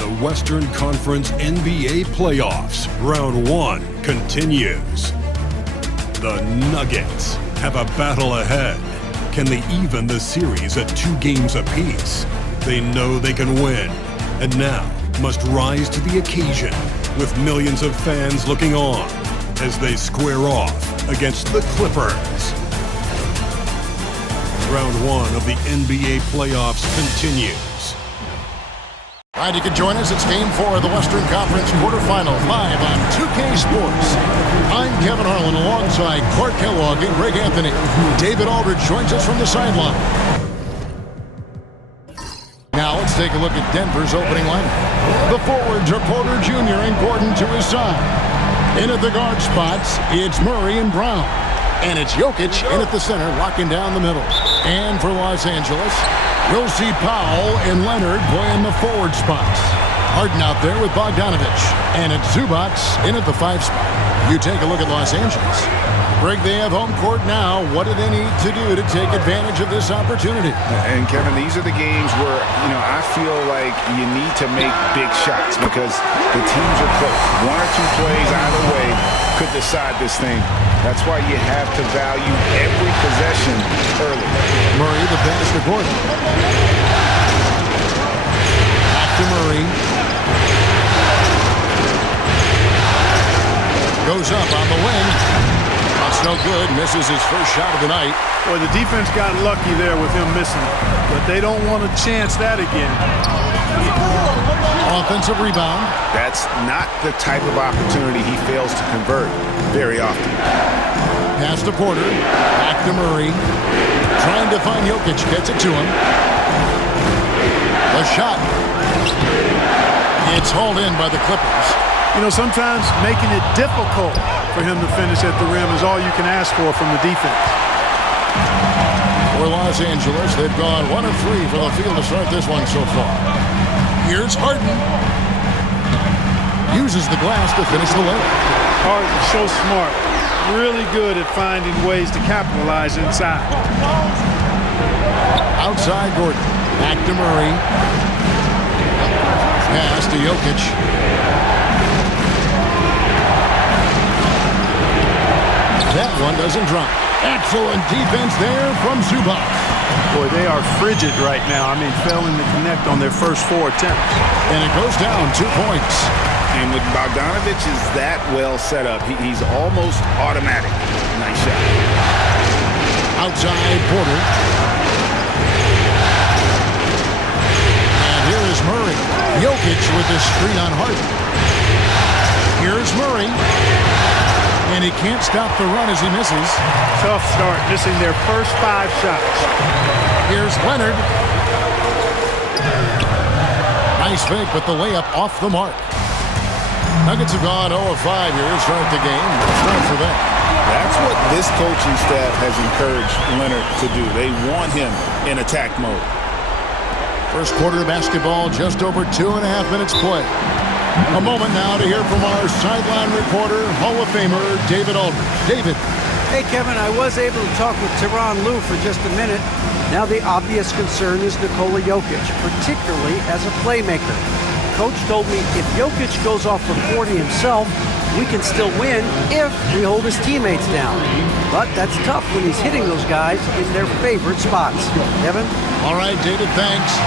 The Western Conference NBA playoffs, round 1 continues. The Nuggets have a battle ahead. Can they even the series at 2 games apiece? They know they can win, and now must rise to the occasion with millions of fans looking on as they square off against the Clippers. Round 1 of the NBA playoffs continues. All right, you can join us. It's Game 4 of the Western Conference quarterfinals live on 2K Sports. I'm Kevin Harlan alongside Clark Kellogg and Greg Anthony. David Aldridge joins us from the sideline. Now let's take a look at Denver's opening lineup. The forwards are Porter Jr. and Gordon to his side. In at the guard spots, it's Murray and Brown. And it's Jokic in at the center, locking down the middle. And for Los Angeles, we'll see Powell and Leonard playing the forward spots. Harden out there with Bogdanovich. And it's Zubac in at the 5 spot. You take a look at Los Angeles. Greg, they have home court now. What do they need to do to take advantage of this opportunity? And Kevin, these are the games where, I feel like you need to make big shots because the teams are close. 1 or 2 plays either way could decide this thing. That's why you have to value every possession early. Murray, the pass to Gordon. Back to Murray. Goes up on the wing. That's no good. Misses his first shot of the night. Boy, the defense got lucky there with him missing. But they don't want to chance that again. Offensive rebound. That's not the type of opportunity he fails to convert very often. Pass to Porter. Back to Murray. Trying to find Jokic. Gets it to him. The shot. It's hauled in by the Clippers. Sometimes making it difficult for him to finish at the rim is all you can ask for from the defense. For Los Angeles, they've gone 1 of 3 from the field to start this one so far. Here's Harden. Uses the glass to finish the layup. Harden, so smart. Really good at finding ways to capitalize inside. Outside Gordon. Back to Murray. Pass to Jokic. That one doesn't drop. Excellent defense there from Zubac. Boy, they are frigid right now. Failing to connect on their first 4 attempts. And it goes down 2 points. And with Bogdanovich is that well set up, he's almost automatic. Nice shot. Outside Porter. And here is Murray. Jokic with the screen on Harden. Here's Murray. And he can't stop the run as he misses. Tough start, missing their first 5 shots. Here's Leonard. Nice fake, but the layup off the mark. Nuggets have gone 0 of 5 here to start the game. Start for them. That's what this coaching staff has encouraged Leonard to do. They want him in attack mode. First quarter of basketball, just over 2.5 minutes play. A moment now to hear from our sideline reporter, Hall of Famer David Aldridge. David. Hey, Kevin, I was able to talk with Tyronn Lue for just a minute. Now the obvious concern is Nikola Jokic, particularly as a playmaker. Coach told me if Jokic goes off for 40 himself, we can still win if we hold his teammates down. But that's tough when he's hitting those guys in their favorite spots. Kevin? All right, David, thanks.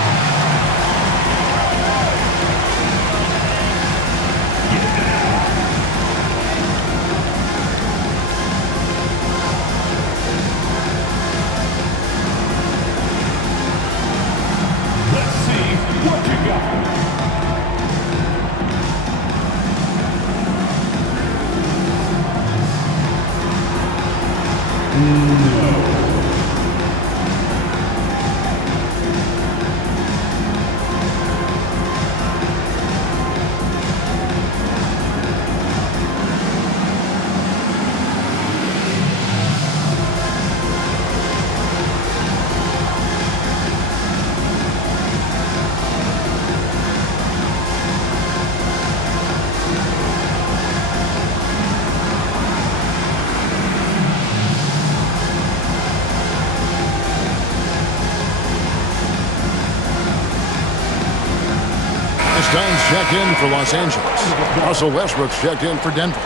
Dunn's checked in for Los Angeles. Russell Westbrook's checked in for Denver.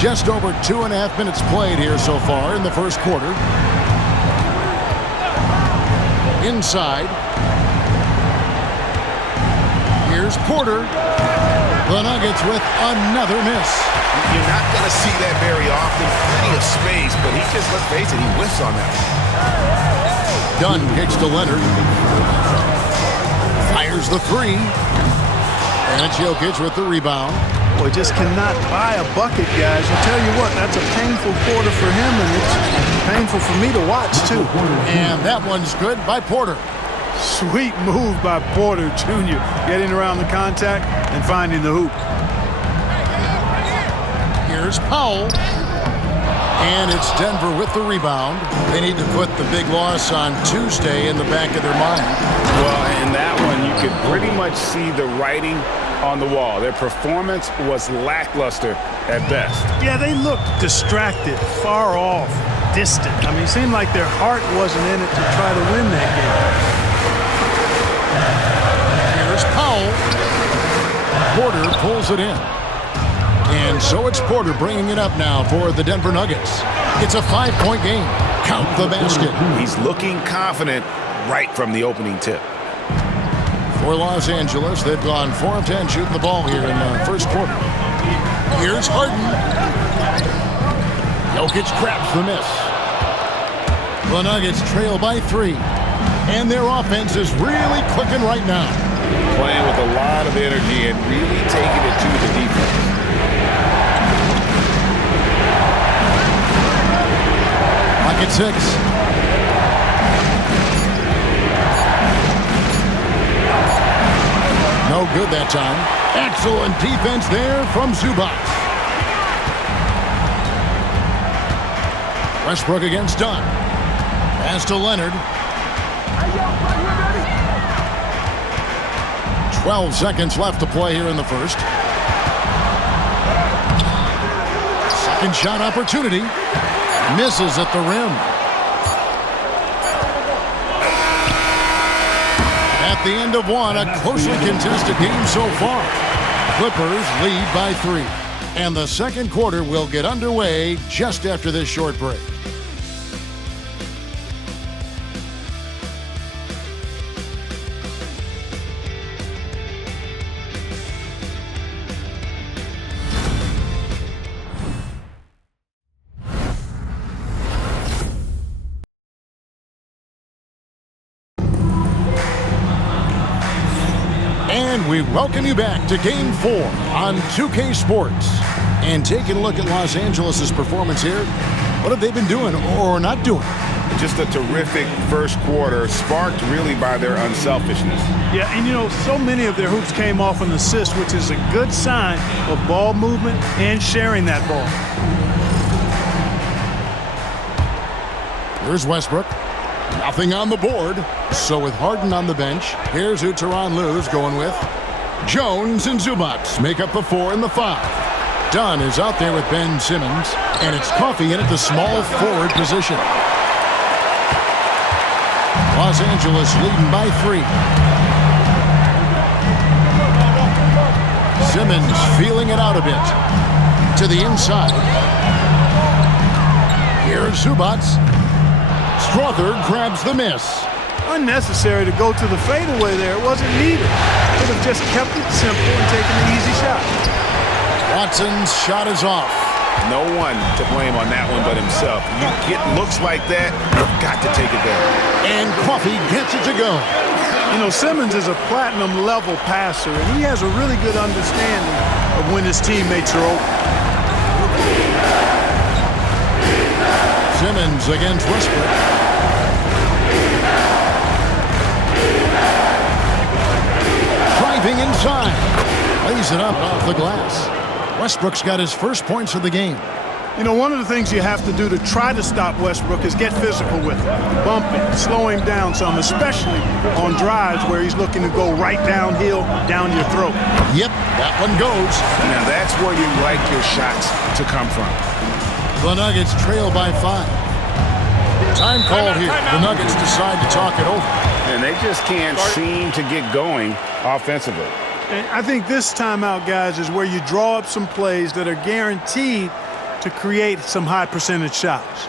Just over 2.5 minutes played here so far in the first quarter. Inside. Here's Porter. The Nuggets with another miss. You're not going to see that very often. Plenty of space, but he just, let's face it, he whiffs on that. Dunn kicks to Leonard. Fires the three. And it's Jokic with the rebound. Boy, just cannot buy a bucket, guys. I'll tell you what, that's a painful quarter for him, and it's painful for me to watch, too. And that one's good by Porter. Sweet move by Porter Jr. Getting around the contact and finding the hoop. Here's Powell. And it's Denver with the rebound. They need to put the big loss on Tuesday in the back of their mind. Well, in that one, you could pretty much see the writing on the wall. Their performance was lackluster at best. Yeah, they looked distracted, far off, distant. I mean, it seemed like their heart wasn't in it to try to win that game. Here's Powell. Porter pulls it in. And so it's Porter bringing it up now for the Denver Nuggets. It's a 5-point game. Count the basket. He's looking confident right from the opening tip. For Los Angeles, they've gone 4 of 10 shooting the ball here in the first quarter. Here's Harden. Jokic grabs the miss. The Nuggets trail by 3. And their offense is really clicking right now. Playing with a lot of energy and really taking it to the defense. Lock at 6. No good that time. Excellent defense there from Zubac. Westbrook against Dunn. Pass to Leonard. 12 seconds left to play here in the first. Second shot opportunity. Misses at the rim. At the end of one, a closely contested game so far. Clippers lead by 3. And the second quarter will get underway just after this short break. And we welcome you back to Game 4 on 2K Sports. And taking a look at Los Angeles' performance here, what have they been doing or not doing? Just a terrific first quarter, sparked really by their unselfishness. Yeah, and you know, so many of their hoops came off an assist, which is a good sign of ball movement and sharing that ball. Here's Westbrook. Nothing on the board. So with Harden on the bench, here's who Tyronn Lue's going with. Jones and Zubac make up the 4 and the 5. Dunn is out there with Ben Simmons, and it's Coffey in at the small forward position. Los Angeles leading by 3. Simmons feeling it out a bit. To the inside. Here's Zubac. Strother grabs the miss. Unnecessary to go to the fadeaway there. It wasn't needed. Could have just kept it simple and taken the easy shot. Watson's shot is off. No one to blame on that one but himself. You get looks like that, you've got to take it there. And Coffey gets it to go. You know, Simmons is a platinum-level passer, and he has a really good understanding of when his teammates are open. Simmons against Westbrook. Driving inside. Lays it up off the glass. Westbrook's got his first points of the game. You know, one of the things you have to do to try to stop Westbrook is get physical with him. Bump him, slow him down some, especially on drives where he's looking to go right downhill, down your throat. Yep, that one goes. Now that's where you like your shots to come from. The Nuggets trail by 5. Time called here. The Nuggets decide to talk it over. And they just can't seem to get going offensively. And I think this timeout, guys, is where you draw up some plays that are guaranteed to create some high percentage shots.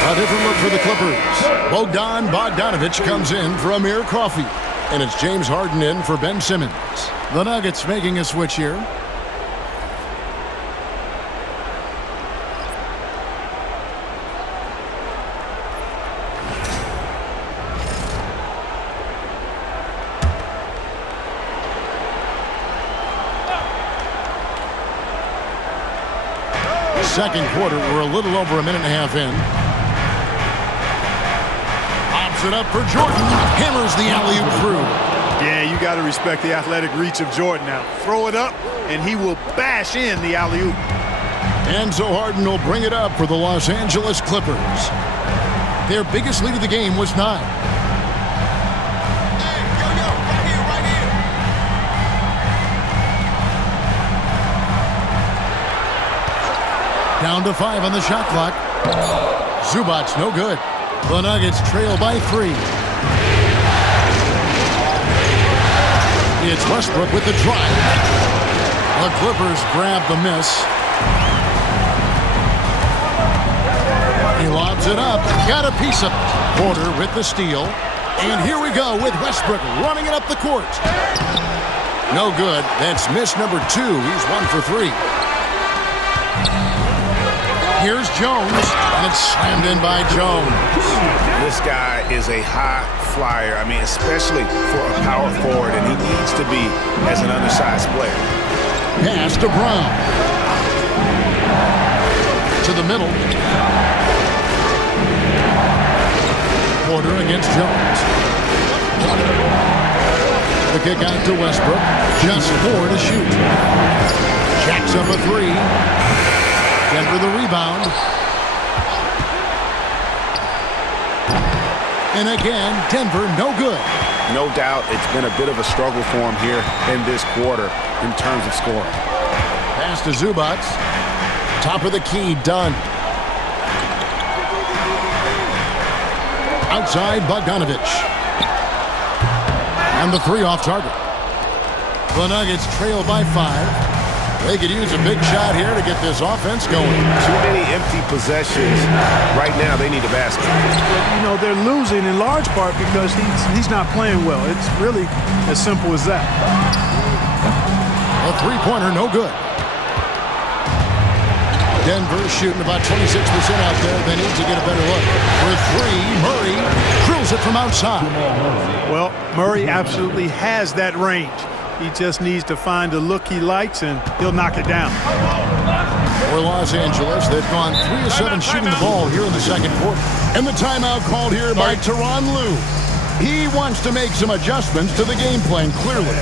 A different look for the Clippers. Bogdan Bogdanović comes in for Amir Coffey. And it's James Harden in for Ben Simmons. The Nuggets making a switch here. Second quarter, we're a little over a minute and a half in. Pops it up for Jordan. Hammers the alley-oop through. Yeah, you got to respect the athletic reach of Jordan now. Throw it up, and he will bash in the alley-oop. Enzo Harden will bring it up for the Los Angeles Clippers. Their biggest lead of the game was 9. Down to 5 on the shot clock. Zubac, no good. The Nuggets trail by 3. It's Westbrook with the drive. The Clippers grab the miss. He lobs it up. Got a piece of it. Porter with the steal. And here we go with Westbrook running it up the court. No good. That's miss number 2. He's 1 for 3. Here's Jones, and it's slammed in by Jones. This guy is a high flyer. I mean, especially for a power forward, and he needs to be as an undersized player. Pass to Brown. To the middle. Porter against Jones. The kick out to Westbrook. Just 4 to shoot. Jacks up a 3. Denver the rebound. And again, Denver no good. No doubt it's been a bit of a struggle for him here in this quarter in terms of scoring. Pass to Zubac. Top of the key, done. Outside, Bogdanović. And the 3 off target. The Nuggets trail by 5. They could use a big shot here to get this offense going. Too many empty possessions. Right now, they need a basket. You know, they're losing in large part because he's not playing well. It's really as simple as that. A 3-pointer, no good. Denver shooting about 26% out there. They need to get a better look. For 3, Murray drills it from outside. Well, Murray absolutely has that range. He just needs to find the look he likes, and he'll knock it down. For Los Angeles, they've gone 3 of 7 shooting the ball here in the second quarter. And the timeout called here by Tyronn Lue. He wants to make some adjustments to the game plan, clearly.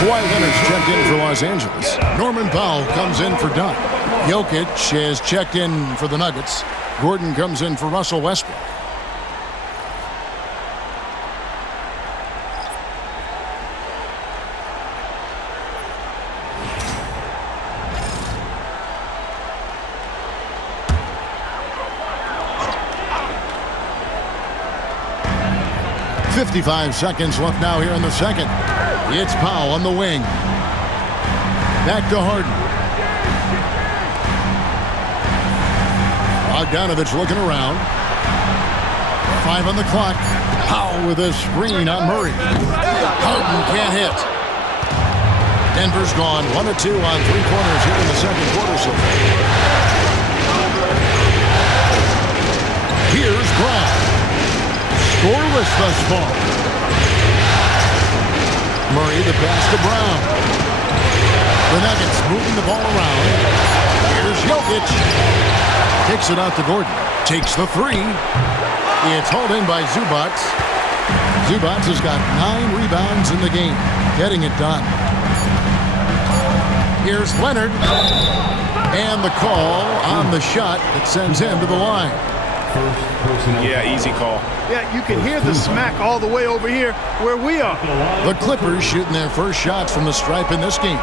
Kawhi Leonard's checked in for Los Angeles. Norman Powell comes in for Dunn. Jokic has checked in for the Nuggets. Gordon comes in for Russell Westbrook. .55 seconds left now here in the second. It's Powell on the wing. Back to Harden. Bogdanovich looking around. 5 on the clock. Powell with a screen on Murray. Harden can't hit. Denver's gone 1 of 2 on 3 corners here in the second quarter so far. Here's Brown. Scoreless thus far. Murray the pass to Brown. The Nuggets moving the ball around. Here's Jokic. Kicks it out to Gordon. Takes the 3. It's hauled in by Zubac. Zubac has got 9 rebounds in the game. Getting it done. Here's Leonard. And the call on the shot that sends him to the line. Yeah, easy call. Yeah, you can hear the smack all the way over here where we are. The Clippers shooting their first shots from the stripe in this game.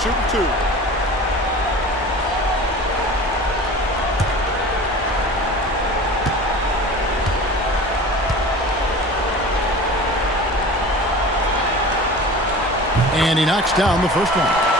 Shooting 2. And he knocks down the first one.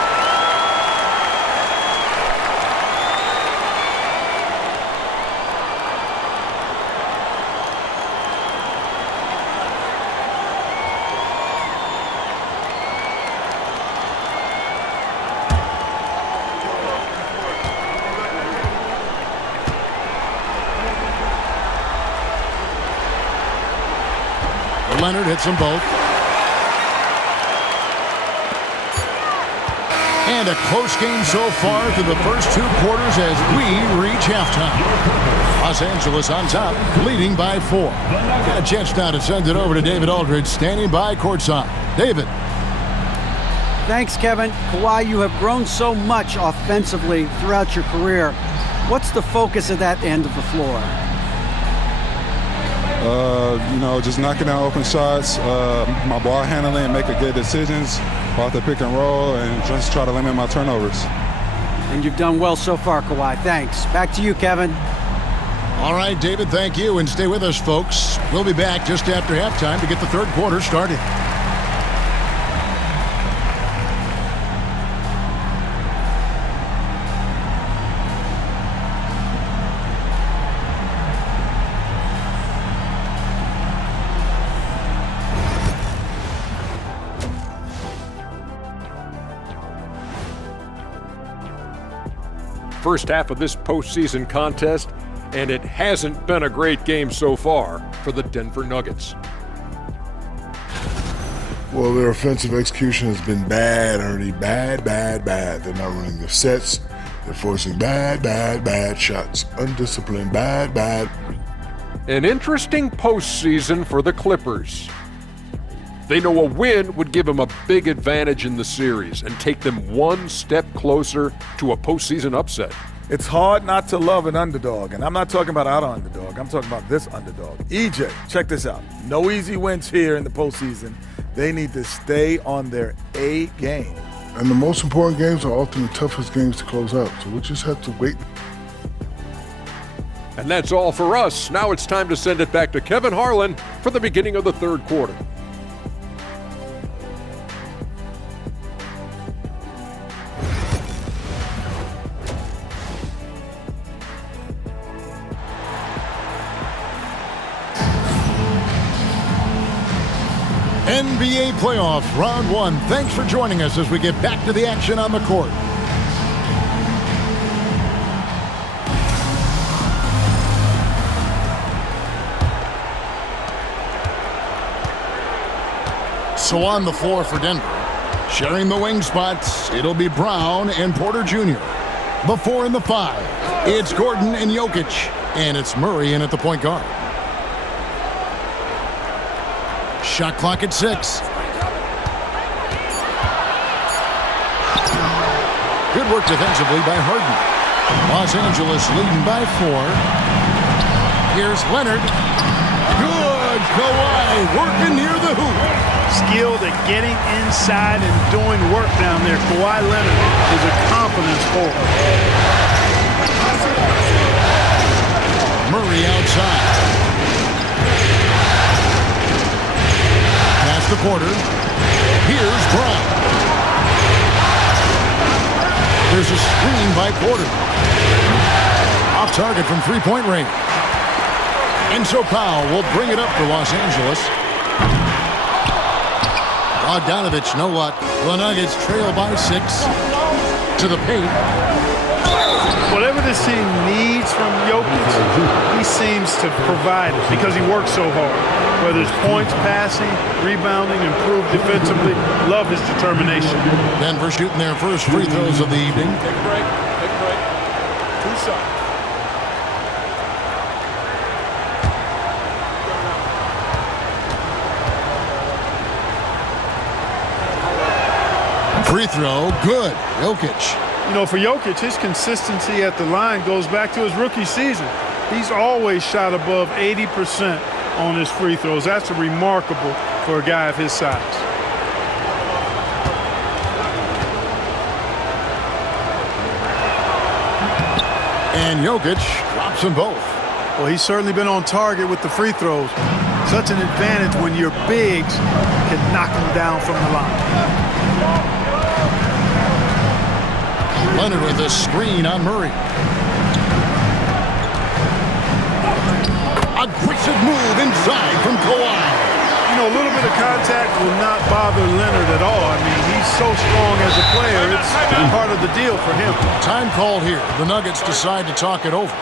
Leonard hits them both. And a close game so far through the first 2 quarters as we reach halftime. Los Angeles on top, leading by 4. Got a chance now to send it over to David Aldridge, standing by courtside. David. Thanks, Kevin. Kawhi, you have grown so much offensively throughout your career. What's the focus of that end of the floor? Just knocking down open shots, my ball handling, making good decisions off the pick and roll, and just try to limit my turnovers. And you've done well so far, Kawhi. Thanks. Back to you, Kevin. All right, David, thank you, and stay with us, folks. We'll be back just after halftime to get the third quarter started. First half of this postseason contest, and it hasn't been a great game so far for the Denver Nuggets. Well, their offensive execution has been bad, Ernie. Bad. They're not running their sets. They're forcing bad shots. Undisciplined, bad. An interesting postseason for the Clippers. They know a win would give them a big advantage in the series and take them one step closer to a postseason upset. It's hard not to love an underdog, and I'm not talking about our underdog. I'm talking about this underdog. EJ, check this out. No easy wins here in the postseason. They need to stay on their A game. And the most important games are often the toughest games to close out, so we'll just have to wait. And that's all for us. Now it's time to send it back to Kevin Harlan for the beginning of the third quarter. NBA playoff round 1. Thanks for joining us as we get back to the action on the court. So on the floor for Denver, sharing the wing spots, it'll be Brown and Porter Jr. The 4 and the 5, it's Gordon and Jokic, and it's Murray in at the point guard. Shot clock at 6. Good work defensively by Harden. Los Angeles leading by 4. Here's Leonard. Good. Kawhi working near the hoop. Skilled at getting inside and doing work down there. Kawhi Leonard is a confidence forward. Murray outside. Pass to Porter. Here's Brown. There's a screen by Porter. Off target from three-point range. And so Powell will bring it up for Los Angeles. Bogdanovich, no luck. The Nuggets trail by 6. To the paint. Whatever this team needs from Jokic, he seems to provide it because he works so hard. Whether it's points, passing, rebounding, improved defensively, love his determination. Denver shooting their first free throws of the evening. Take a break. Take a break. 2 shots. Free throw, good. Jokic. You know, for Jokic, his consistency at the line goes back to his rookie season. He's always shot above 80% on his free throws. That's remarkable for a guy of his size. And Jokic drops them both. Well, he's certainly been on target with the free throws. Such an advantage when your bigs can knock them down from the line. Leonard with a screen on Murray. Aggressive move inside from Kawhi. You know, a little bit of contact will not bother Leonard at all. I mean, he's so strong as a player. It's part of the deal for him. Time called here. The Nuggets decide to talk it over.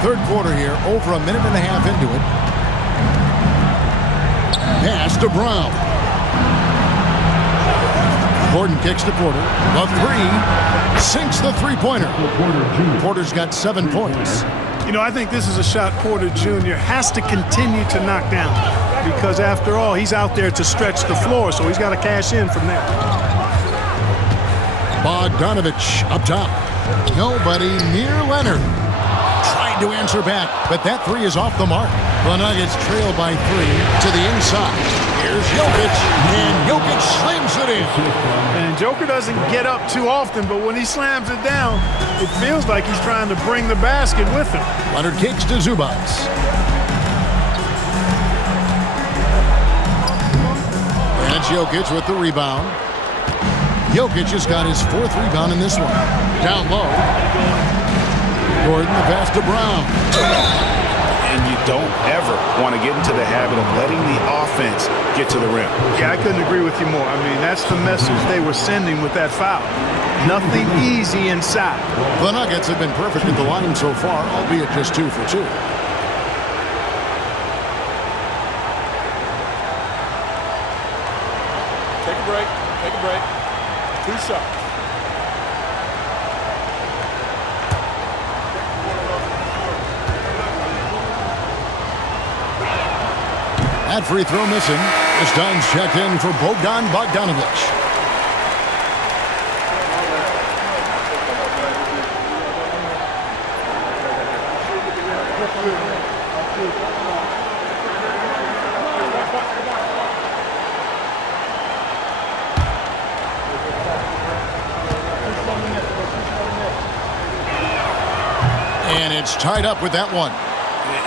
Third quarter here, over a minute and a half into it. Pass to Brown. Gordon kicks to Porter. The three. Sinks the three-pointer. Porter's got 7 points. You know, I think this is a shot Porter Jr. has to continue to knock down because, after all, he's out there to stretch the floor, so he's got to cash in from there. Bogdanovich up top. Nobody near Leonard. Tried to answer back, but that three is off the mark. The Nuggets trail by 3 to the inside. Here's Jokic, and Jokic slams it in. And Joker doesn't get up too often, but when he slams it down, it feels like he's trying to bring the basket with him. Leonard kicks to Zubac. And it's Jokic with the rebound. Jokic has got his 4th rebound in this one. Down low. Gordon, the pass to Brown. And you don't ever want to get into the habit of letting the offense get to the rim. Yeah, I couldn't agree with you more. I mean, that's the message they were sending with that foul. Nothing easy inside. The Nuggets have been perfect at the line so far, albeit just 2 for 2. Take a break. Take a break. 2 shots. That free throw missing. This time's checked in for Bogdan Bogdanović. And it's tied up with that one.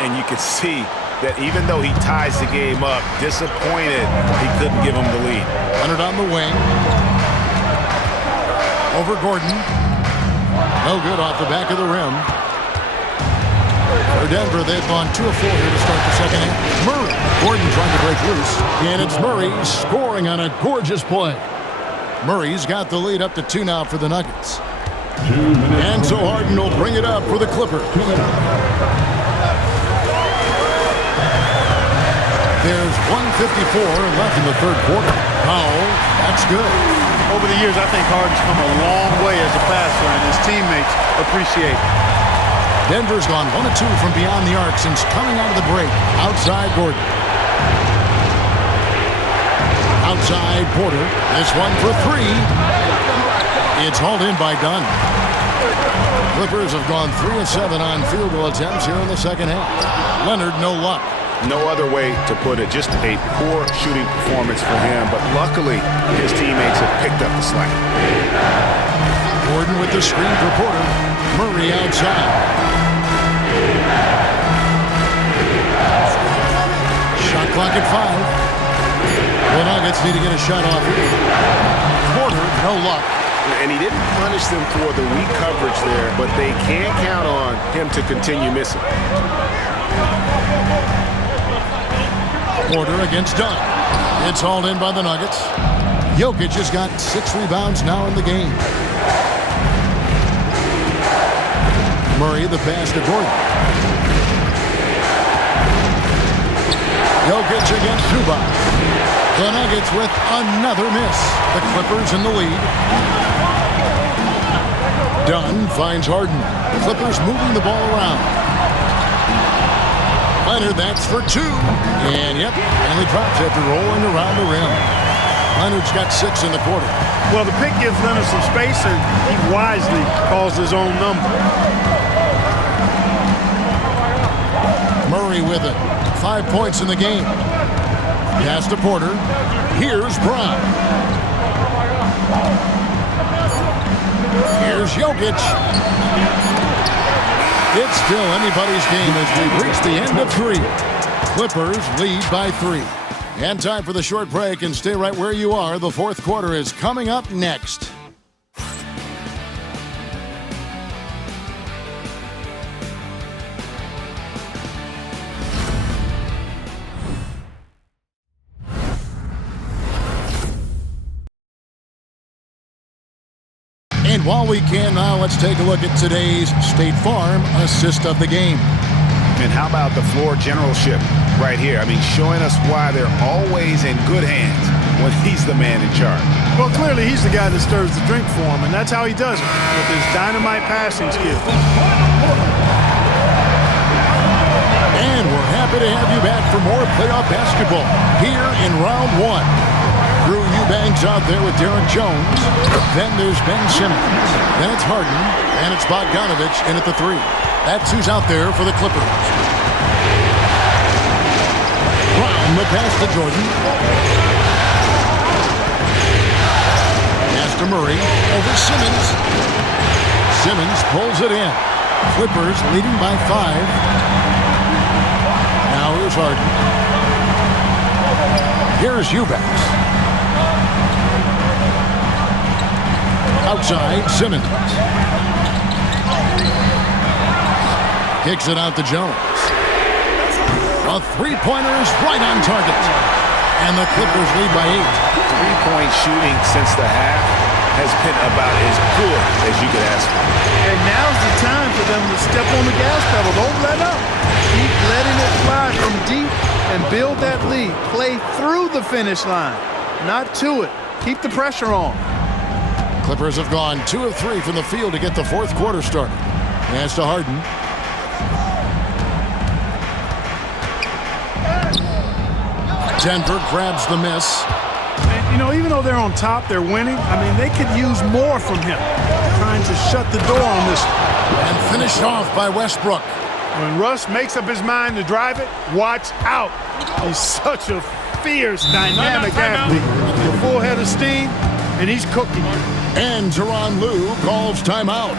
And you can see that even though he ties the game up, disappointed he couldn't give him the lead. Leonard on the wing. Over Gordon. No good off the back of the rim. For Denver, they've gone 2 of 4 here to start the second half. Murray. Gordon trying to break loose. And it's Murray scoring on a gorgeous play. Murray's got the lead up to 2 now for the Nuggets. And so Harden will bring it up for the Clippers. There's 1:54 left in the third quarter. Powell, that's good. Over the years, I think Harden's come a long way as a passer, and his teammates appreciate it. Denver's gone 1 of 2 from beyond the arc since coming out of the break. Outside Gordon. Outside Porter. This one for 3. It's hauled in by Dunn. Clippers have gone 3 of 7 on field goal attempts here in the second half. Leonard, no luck. No other way to put it. Just a poor shooting performance for him. But luckily, his teammates have picked up the slack. Gordon with the screen for Porter. Murray outside. Shot clock at 5. The Nuggets need to get a shot off here. Porter, no luck. And he didn't punish them for the weak coverage there, but they can't count on him to continue missing. Porter against Dunn. It's hauled in by the Nuggets. Jokic has got 6 rebounds now in the game. Murray the pass to Gordon. Jokic against Zubac. The Nuggets with another miss. The Clippers in the lead. Dunn finds Harden. Clippers moving the ball around. Leonard, that's for 2. And yep, finally drops after rolling around the rim. Leonard's got 6 in the quarter. Well, the pick gives Leonard some space, and he wisely calls his own number. Murray with it. 5 points in the game. Pass to Porter. Here's Brown. Here's Jokic. It's still anybody's game as we've reached the end of 3. Clippers lead by 3. And time for the short break, and stay right where you are. The fourth quarter is coming up next. And while we can now, let's take a look at today's State Farm assist of the game. And how about the floor generalship right here? I mean, showing us why they're always in good hands when he's the man in charge. Well, clearly he's the guy that stirs the drink for him, and that's how he does it, with his dynamite passing skills. And we're happy to have you back for more playoff basketball here in round 1. Drew Eubanks out there with Derek Jones. Then there's Ben Simmons. Then it's Harden. And it's Bogdanović in at the 3. That's who's out there for the Clippers. Brown, the pass to Jordan. Pass to Murray. Over Simmons. Simmons pulls it in. Clippers leading by 5. Now here's Harden. Here's Eubanks. Outside, Simmons. Kicks it out to Jones. A three-pointer is right on target. And the Clippers lead by 8. Three-point shooting since the half has been about as good as you could ask for. And now's the time for them to step on the gas pedal. Don't let up. Keep letting it fly from deep and build that lead. Play through the finish line, not to it. Keep the pressure on. Clippers have gone 2 of 3 from the field to get the fourth quarter started. Pass to Harden. Denver grabs the miss. And, you know, even though they're on top, they're winning. I mean, they could use more from him. Trying to shut the door on this. And finished off by Westbrook. When Russ makes up his mind to drive it, watch out. He's such a fierce, dynamic athlete. A full head of steam, and he's cooking. And Tyronn Lue calls timeout.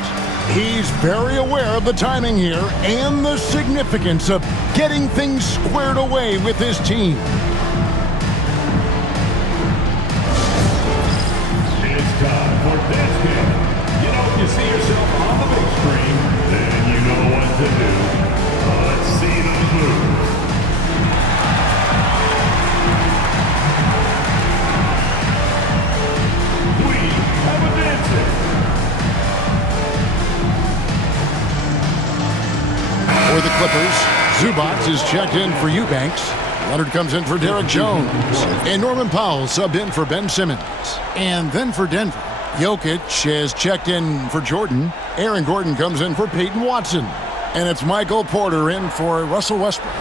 He's very aware of the timing here and the significance of getting things squared away with his team. It's time for this game. You know, if you see yourself on the big screen, then you know what to do. Let's see those moves. We have a dancer. For the Clippers, Zubac is checked in for Eubanks. Leonard comes in for Derek Jones. And Norman Powell subbed in for Ben Simmons. And then for Denver, Jokic is checked in for Jordan. Aaron Gordon comes in for Peyton Watson. And it's Michael Porter in for Russell Westbrook.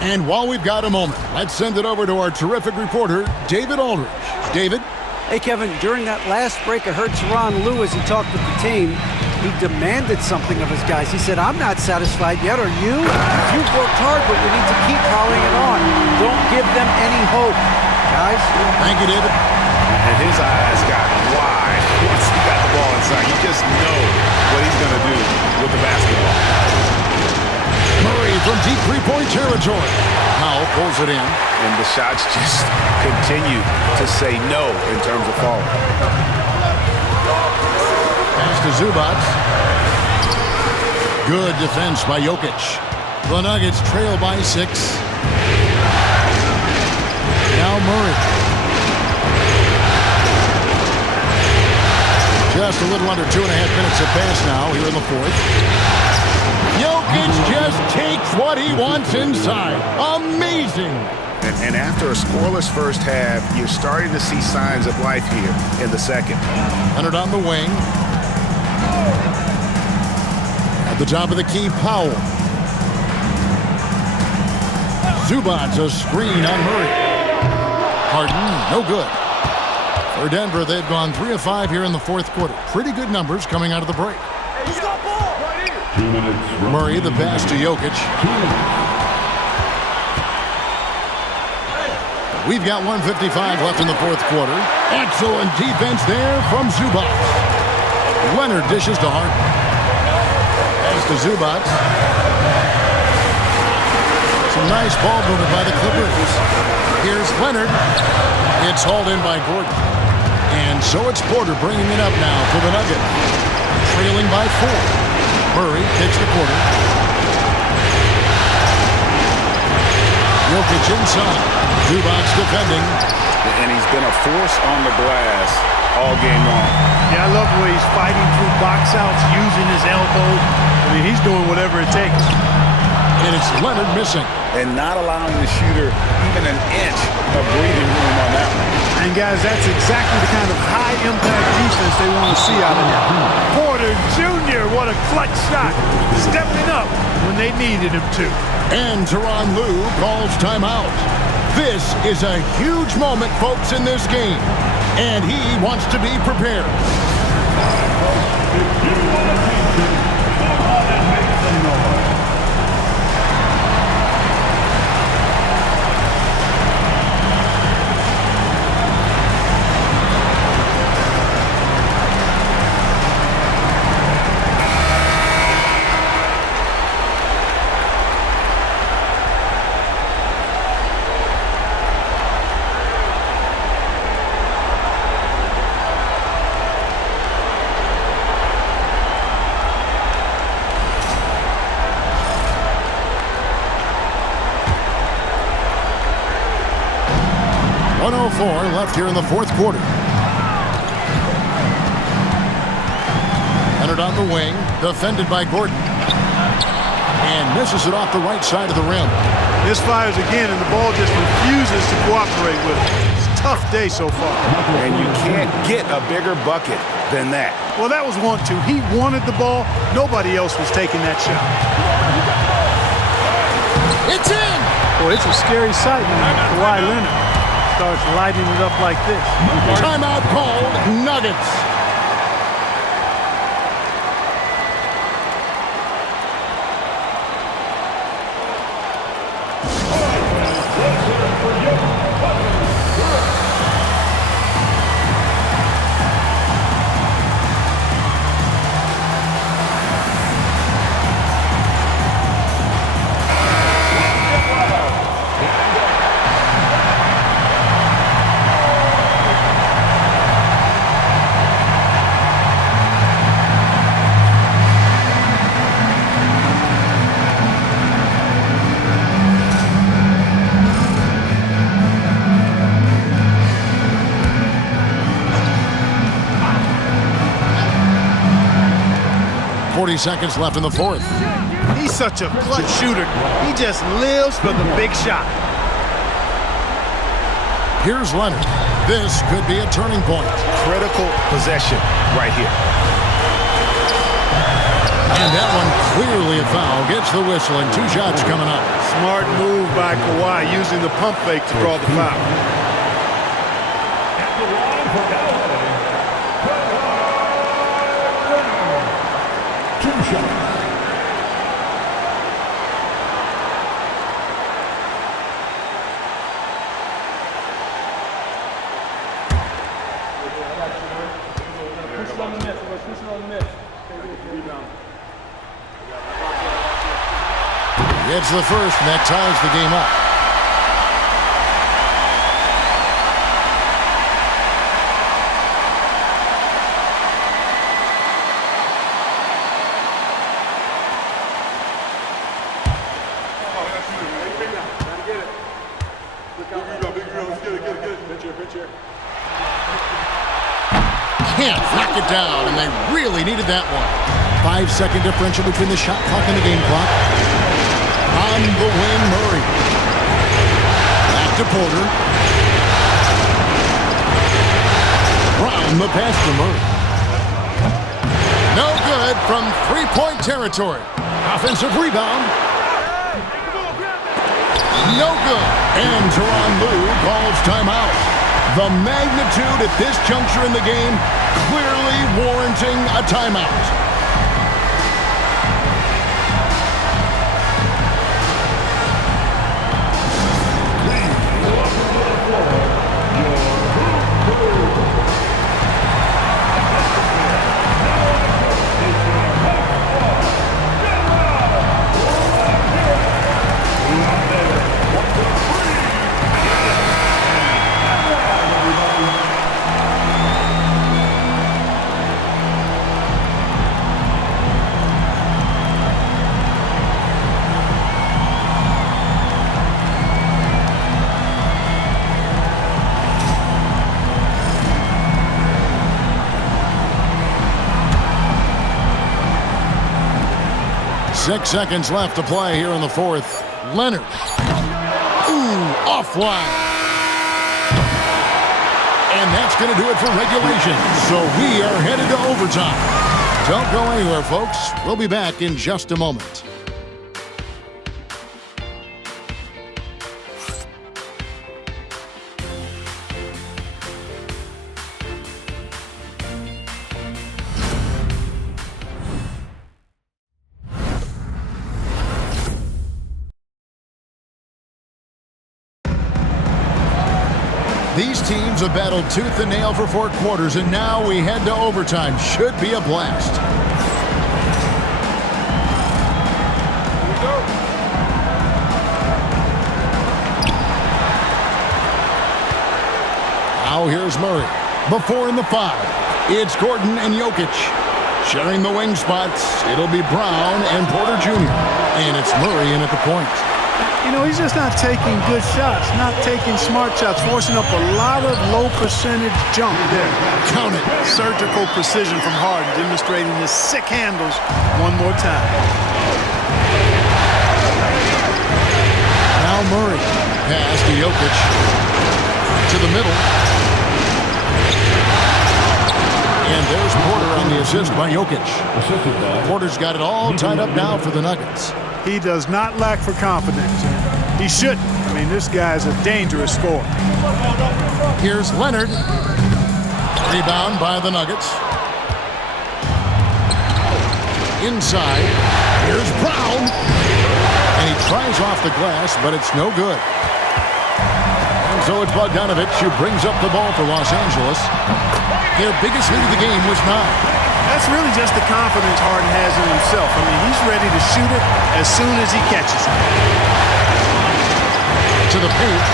And while we've got a moment, let's send it over to our terrific reporter, David Aldridge. David? Hey, Kevin, during that last break, I heard Tyronn Lue as he talked with the team. He demanded something of his guys. He said, I'm not satisfied yet, are you? You've worked hard, but we need to keep piling it on. Don't give them any hope. Guys? Thank you, David. And his eyes got wide once he got the ball inside. You just know what he's going to do with the basketball. Murray from deep three-point territory. Powell pulls it in. And the shots just continue to say no in terms of falling. Pass to Zubac. Good defense by Jokic. The Nuggets trail by 6. Now Murray. Just a little under 2.5 minutes have passed now here in the fourth. Jokic just takes what he wants inside. Amazing. And after a scoreless first half, you're starting to see signs of life here in the second. Leonard on the wing. At the top of the key, Powell. Zubac, a screen on Murray. Harden, no good. For Denver, they've gone 3 of 5 here in the fourth quarter. Pretty good numbers coming out of the break. 2 minutes. Murray, the pass to Jokic. We've got 1:55 left in the fourth quarter. Excellent defense there from Zubac. Leonard dishes to Harden. Pass to Zubac. Some nice ball movement by the Clippers. Here's Leonard. It's hauled in by Gordon. And so it's Porter bringing it up now for the Nuggets. Trailing by 4. Murray takes the quarter. Jokic inside. Zubac defending. And he's been a force on the glass all game long. Yeah, I love the way he's fighting through box outs, using his elbows. I mean, he's doing whatever it takes. And it's Leonard missing. And not allowing the shooter even an inch of breathing room on that one. And guys, that's exactly the kind of high-impact defense they want to see out of him. Porter Jr., what a clutch shot. Stepping up when they needed him to. And Tyronn Lue calls timeout. This is a huge moment, folks, in this game. And he wants to be prepared. If you want to teach them, come on and make some noise. 1:04 left here in the fourth quarter. Entered on the wing, defended by Gordon. And misses it off the right side of the rim. This fires again, and the ball just refuses to cooperate with it. It's a tough day so far. And you can't get a bigger bucket than that. Well, that was 1-2. He wanted the ball. Nobody else was taking that shot. It's in! Boy, it's a scary sight when Kawhi Leonard starts lighting it up like this. Timeout called, Nuggets. Seconds left in the fourth. He's such a clutch shooter. He just lives for the big shot. Here's Leonard. This could be a turning point. Critical possession right here. And that one clearly a foul. Gets the whistle and 2 shots coming up. Smart move by Kawhi using the pump fake to draw the foul. At the line for LA, Kawhi. 2 shots. It's the first, and that ties the game up. Can't knock it down, and they really needed that one. 5-second differential between the shot clock and the game clock. On the wing, Murray. Back to Porter. Brown, the pass to Murray. No good from three-point territory. Offensive rebound. No good. And Tyronn Lue calls timeout. The magnitude at this juncture in the game clearly warranting a timeout. Six seconds left to play here in the fourth. Leonard. Ooh, offline. And that's going to do it for regulation. So we are headed to overtime. Don't go anywhere, folks. We'll be back in just a moment. These teams have battled tooth and nail for 4 quarters, and now we head to overtime. Should be a blast. Here we go. Now here's Murray. Before in the 5. It's Gordon and Jokic. Sharing the wing spots, it'll be Brown and Porter Jr. And it's Murray in at the point. You know, he's just not taking good shots, not taking smart shots, forcing up a lot of low percentage jump there. Count it. Surgical precision from Harden, demonstrating his sick handles one more time. Now Murray. Pass to Jokic. To the middle. And there's Porter on the assist by Jokic. Porter's got it all tied up now for the Nuggets. He does not lack for confidence. He shouldn't. I mean, this guy's a dangerous scorer. Here's Leonard. Rebound by the Nuggets. Inside. Here's Brown. And he tries off the glass, but it's no good. And so it's Bogdanovic who brings up the ball for Los Angeles. Their biggest lead of the game was 9. That's really just the confidence Harden has in himself. I mean, he's ready to shoot it as soon as he catches it. To the paint.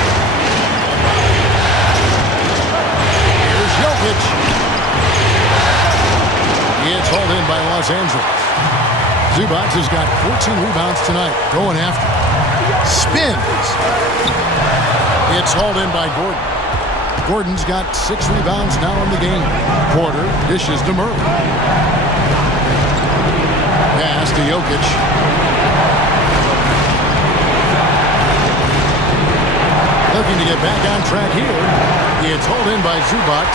Here's Jokic. It's hauled in by Los Angeles. Zubac has got 14 rebounds tonight. Going after. Spins. It's hauled in by Gordon. Gordon's got 6 rebounds now in the game. Porter dishes to Murray. Pass to Jokic. Looking to get back on track here. It's hauled in by Zubac.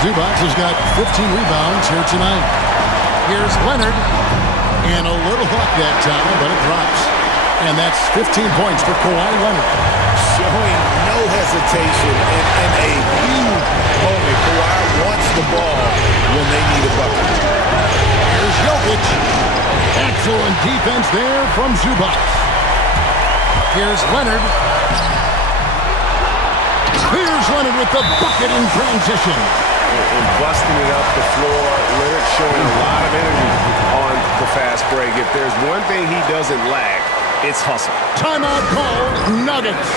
Zubac has got 15 rebounds here tonight. Here's Leonard. And a little luck that time, but it drops. And that's 15 points for Kawhi Leonard. Showing no hesitation in a huge moment. Kawhi wants the ball when they need a bucket. Here's Jokic. Excellent defense there from Zubac. Here's Leonard. Clears Leonard with the bucket in transition. And busting it up the floor. Leonard showing a lot of energy on the fast break. If there's one thing he doesn't lack, it's hustle. Timeout call, Nuggets.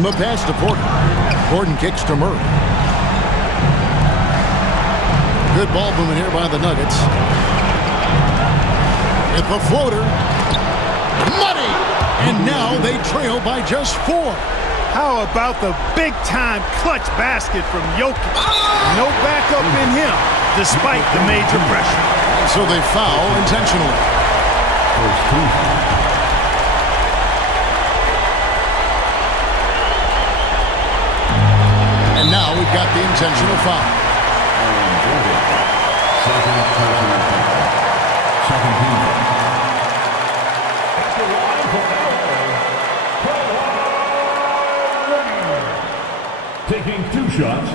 The pass to Porter. Gordon kicks to Murray. Good ball movement here by the Nuggets. With the floater. Money! And now they trail by just 4. How about the big-time clutch basket from Jokic? No backup in him, despite the major pressure. So they foul intentionally. And now we've got the intentional foul. Taking 2 shots.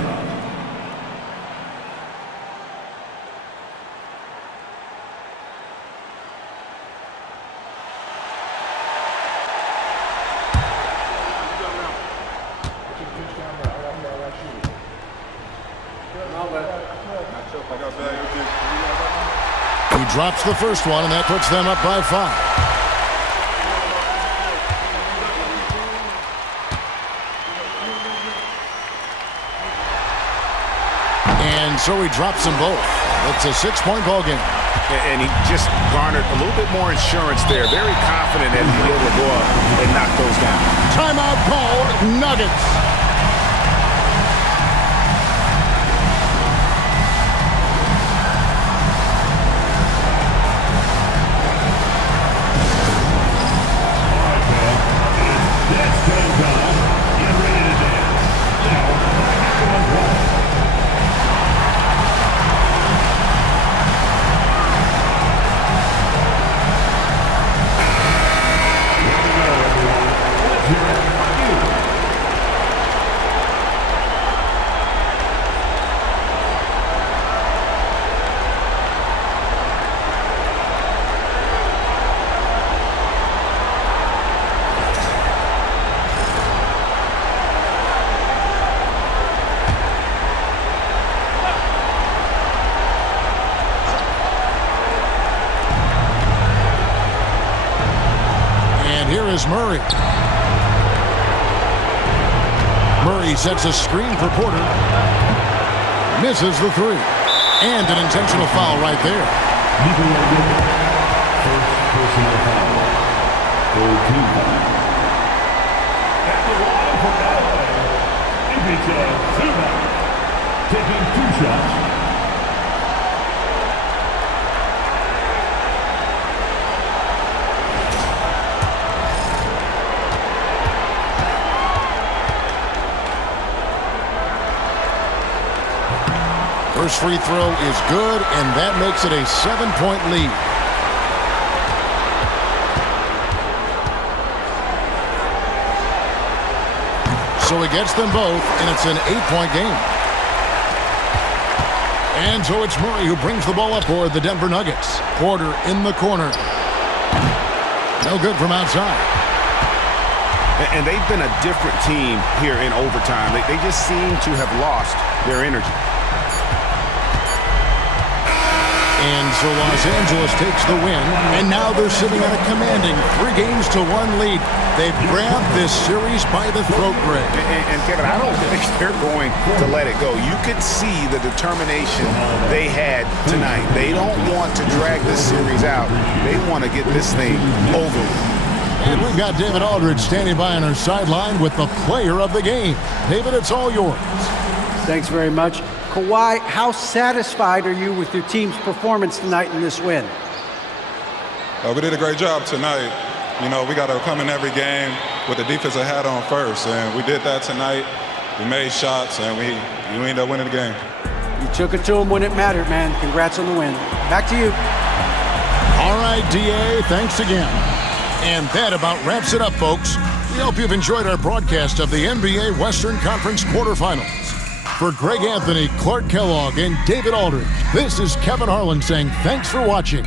He drops the first one, and that puts them up by 5. And so he drops them both. It's a 6-point ball game. And he just garnered a little bit more insurance there. Very confident that he'll be able to go up and knock those down. Timeout called, Nuggets. is Murray. Murray sets a screen for Porter. Misses the three. And an intentional foul right there. Nikola Jokic. First personal foul. Third team foul. At the line for LA, Ivica Zubac. Taking 2 shots. First free throw is good, and that makes it a 7-point lead. So he gets them both, and it's an 8-point game. And so it's Murray who brings the ball up for the Denver Nuggets. Porter in the corner. No good from outside. And they've been a different team here in overtime. They just seem to have lost their energy. And so Los Angeles takes the win, and now they're sitting at a commanding 3-1 lead. They've grabbed this series by the throat, Greg. And Kevin, I don't think they're going to let it go. You could see the determination they had tonight. They don't want to drag this series out. They want to get this thing over with. And we've got David Aldridge standing by on our sideline with the player of the game. David, it's all yours. Thanks very much. Kawhi, how satisfied are you with your team's performance tonight in this win? We did a great job tonight. You know, we got to come in every game with the defensive hat on first, and we did that tonight. We made shots, and we ended up winning the game. You took it to them when it mattered, man. Congrats on the win. Back to you. All right, D.A., thanks again. And that about wraps it up, folks. We hope you've enjoyed our broadcast of the NBA Western Conference quarterfinals. For Greg Anthony, Clark Kellogg, and David Aldridge, this is Kevin Harlan saying thanks for watching.